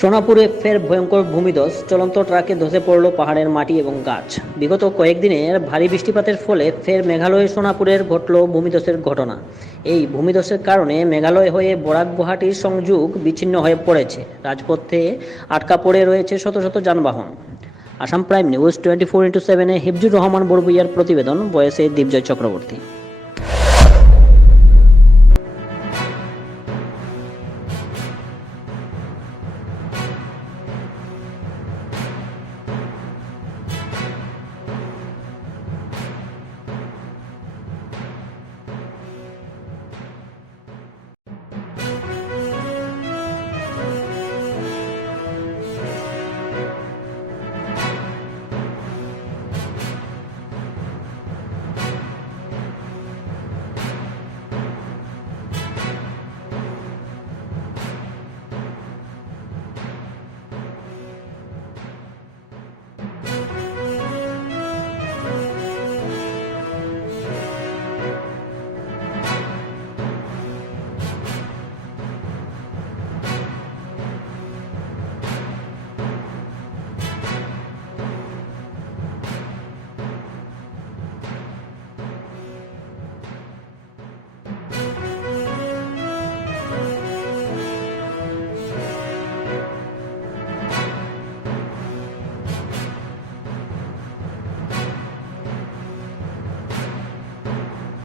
সোনাপুরে ফের ভয়ঙ্কর ভূমিধস। চলন্ত ট্রাকে ধসে পড়ল পাহাড়ের মাটি এবং গাছ। বিগত কয়েকদিনের ভারী বৃষ্টিপাতের ফলে ফের মেঘালয়ের সোনাপুরের ঘটল ভূমিধসের ঘটনা। এই ভূমিধসের কারণে মেঘালয় হয়ে বরাক গুয়াহাটির সংযোগ বিচ্ছিন্ন হয়ে পড়েছে। রাজপথে আটকা পড়ে রয়েছে শত শত যানবাহন। Assam prime news 24x7 Hifzur Rahman বড়ভূইয়ার প্রতিবেদন, বয়েসে দীপজয় চক্রবর্তী।